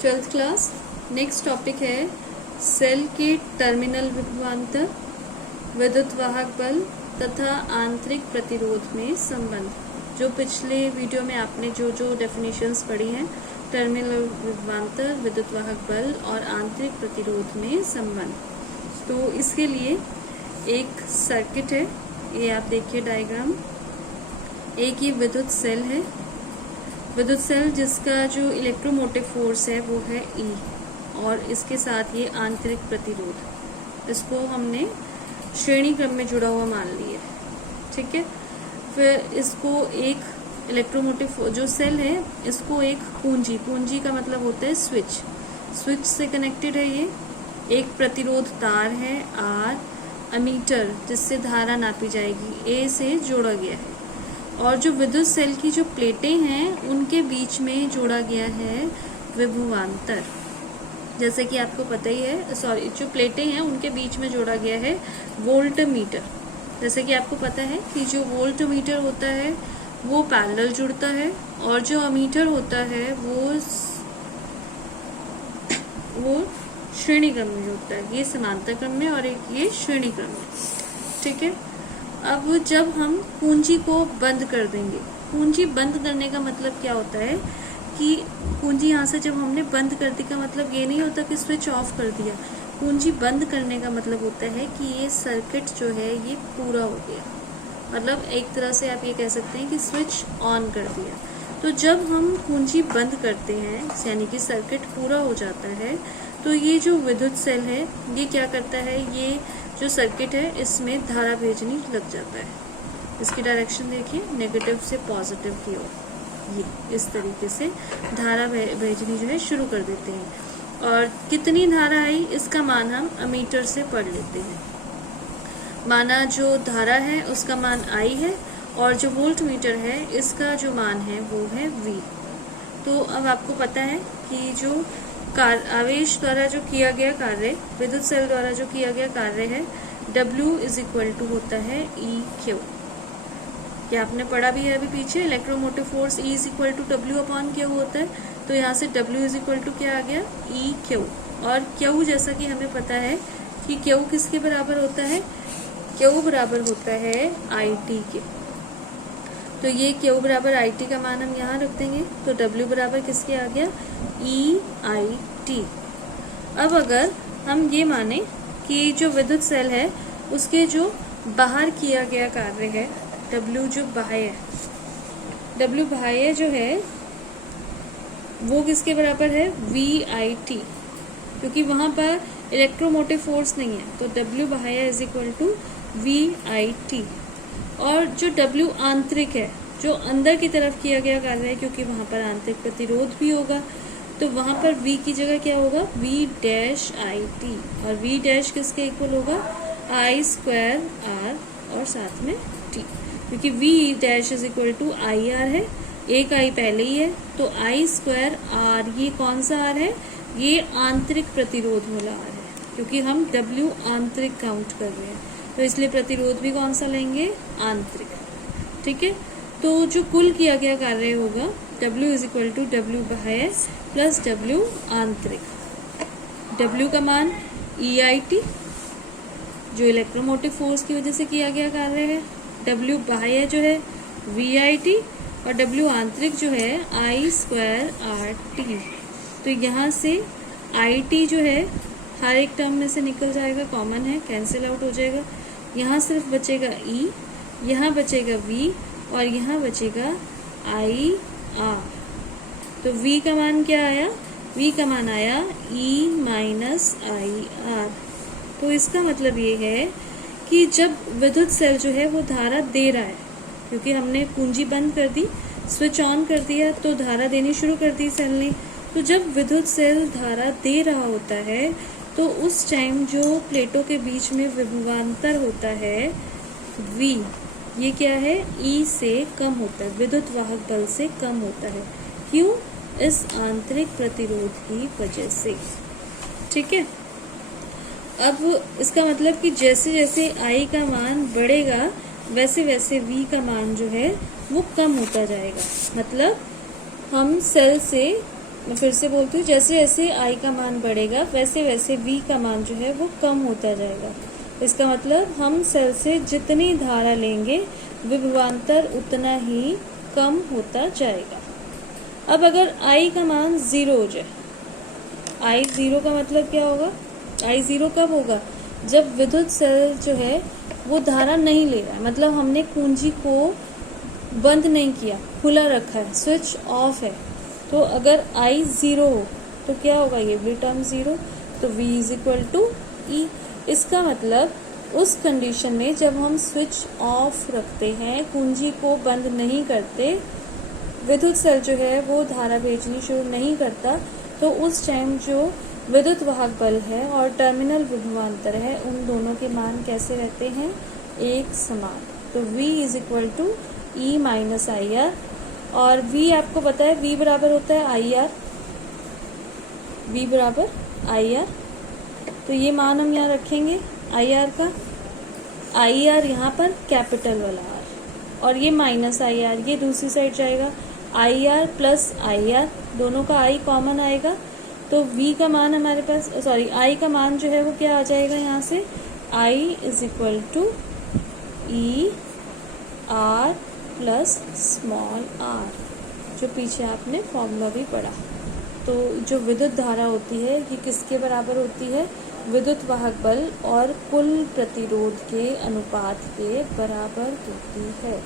Twelfth class. Next topic है cell के terminal विभवांतर, विद्युत वाहक बल तथा आंतरिक प्रतिरोध में संबंध। जो पिछले वीडियो में आपने जो डेफिनेशंस पढ़ी हैं, टर्मिनल विभवांतर, विद्युत वाहक बल और आंतरिक प्रतिरोध में संबंध, तो इसके लिए एक सर्किट है, ये आप देखिए डायग्राम। एक ये विद्युत सेल है, विद्युत सेल जिसका जो इलेक्ट्रोमोटिव फोर्स है वो है E, और इसके साथ ये आंतरिक प्रतिरोध, इसको हमने श्रेणी क्रम में जुड़ा हुआ मान लिया, ठीक है। फिर इसको एक इलेक्ट्रोमोटिव जो सेल है, इसको एक पूंजी का मतलब होता है स्विच से कनेक्टेड है। ये एक प्रतिरोध तार है R, अमीटर जिससे धारा नापी जाएगी A से जोड़ा गया है, और जो विद्युत सेल की जो प्लेटें हैं उनके बीच में जोड़ा गया है विभवांतर। जैसे कि आपको पता ही है, जो प्लेटें हैं उनके बीच में जोड़ा गया है वोल्टमीटर। जैसे कि आपको पता है कि जो वोल्टमीटर होता है वो पैरेलल जुड़ता है, और जो अमीटर होता है वो श्रेणी क्रम में जुड़ता है। ये समांतर क्रम में और एक ये श्रेणी क्रम में, ठीक है। अब जब हम पूंजी को बंद कर देंगे, पूंजी बंद करने का मतलब क्या होता है कि पूंजी यहाँ से जब हमने बंद कर दी का मतलब ये नहीं होता कि स्विच ऑफ कर दिया। पूंजी बंद करने का मतलब होता है कि ये सर्किट जो है ये पूरा हो गया, मतलब एक तरह से आप ये कह सकते हैं कि स्विच ऑन कर दिया। तो जब हम पूंजी बंद करते हैं, यानी कि सर्किट पूरा हो जाता है, तो ये जो विद्युत सेल है ये क्या करता है, ये जो सर्किट है इसमें धारा भेजनी लग जाता है। इसकी डायरेक्शन देखिए, नेगेटिव से पॉजिटिव की ओर, ये इस तरीके से धारा भेजनी जो है शुरू कर देते हैं। और कितनी धारा आई इसका मान हम अमीटर से पढ़ लेते हैं। माना जो धारा है उसका मान I है, और जो वोल्ट मीटर है इसका जो मान है वो है V। तो अब आपको पता है कि जो आवेश द्वारा जो किया गया कार्य, विद्युत सेल द्वारा जो किया गया कार्य है, W = होता है EQ। क्या आपने पढ़ा भी है अभी पीछे, इलेक्ट्रोमोटिव फोर्स E = W/Q होता है। तो यहाँ से W = क्या आ गया, EQ। और Q जैसा कि हमें पता है कि Q किसके बराबर होता है, Q बराबर होता है IT के। तो ये Q बराबर IT का मान हम यहाँ रख देंगे, तो W बराबर किसके आ गया, EIT। अब अगर हम ये माने कि जो विद्युत सेल है उसके जो बाहर किया गया कार्य है, W जो बाह्य जो है वो किसके बराबर है, VIT, क्योंकि वहां पर इलेक्ट्रोमोटिव फोर्स नहीं है। तो W बाह्य = VIT। और जो W आंतरिक है, जो अंदर की तरफ किया गया कार्य है, क्योंकि वहां पर आंतरिक प्रतिरोध भी होगा, तो वहां पर V की जगह क्या होगा, V'(IT), और V' किसके इक्वल होगा, I²R और साथ में T, क्योंकि V' = IR है, एक I पहले ही है, तो I²R ये कौन सा R है, ये आंतरिक प्रतिरोध वाला R है, क्योंकि हम W आंतरिक काउंट कर रहे हैं, तो इसलिए प्रतिरोध भी कौन सा लेंगे, आंतरिक, ठीक है। तो जो कुल किया गया कार्य होगा W = W बाह्य प्लस W आंतरिक। W का मान EIT जो इलेक्ट्रोमोटिव फोर्स की वजह से किया गया कार्य है, W बाह्य जो है VIT, और W आंतरिक जो है I²RT। तो यहाँ से IT जो है हर एक टर्म में से निकल जाएगा, कॉमन है, कैंसिल आउट हो जाएगा। यहाँ सिर्फ बचेगा E, यहाँ बचेगा V, और यहाँ बचेगा IR। तो V का मान क्या आया, V का मान आया E-IR। तो इसका मतलब ये है कि जब विद्युत सेल जो है वो धारा दे रहा है, क्योंकि हमने पूंजी बंद कर दी, स्विच ऑन कर दिया, तो धारा देनी शुरू कर दी सेल ने। तो जब विद्युत सेल धारा दे रहा होता है तो उस टाइम जो प्लेटों के बीच में विभवांतर होता है V, ये क्या है, E से कम होता है, विद्युत वाहक बल से कम होता है। क्यों, इस आंतरिक प्रतिरोध की वजह से, ठीक है। अब इसका मतलब कि जैसे जैसे I का मान बढ़ेगा वैसे वैसे V का मान जो है वो कम होता जाएगा। मतलब हम सेल से मैं फिर से बोलती हूँ, जैसे जैसे I का मान बढ़ेगा वैसे वैसे V का मान जो है वो कम होता जाएगा। इसका मतलब हम सेल से जितनी धारा लेंगे विभवांतर उतना ही कम होता जाएगा। अब अगर I का मान 0 हो जाए, I 0 का मतलब क्या होगा? I 0 कब होगा? जब विद्युत सेल जो है वो धारा नहीं ले रहा है, मतलब हमने कुंजी को बंद नहीं किया, खुला रखा है, स्विच ऑफ है। तो अगर I 0 हो तो क्या होगा? ये भी टर्म 0, तो V is equal to E। इसका मतलब उस कंडीशन में जब हम स्विच ऑफ रखते हैं, कुंजी को बंद नहीं करते, विद्युत सेल जो है वो धारा भेजनी शुरू नहीं करता, तो उस टाइम जो विद्युत वाहक बल है और टर्मिनल विभवांतर है उन दोनों के मान कैसे रहते हैं? एक समान। तो V is equal to E minus I R, और V आपको पता है V बराबर होता है आई आर, V बराबर आई आर। तो ये मान हम यहाँ रखेंगे आई आर का, आई आर यहाँ पर कैपिटल वाला R, और ये माइनस आई आर ये दूसरी साइड जाएगा, I R plus I R, दोनों का I कॉमन आएगा। तो V का मान हमारे पास, सॉरी I का मान जो है वो क्या आ जाएगा यहाँ से? I is equal to E R plus small r, जो पीछे आपने फॉर्मूला भी पढ़ा। तो जो विद्युत धारा होती है ये किसके बराबर होती है? विद्युत वाहक बल और कुल प्रतिरोध के अनुपात के बराबर होती है।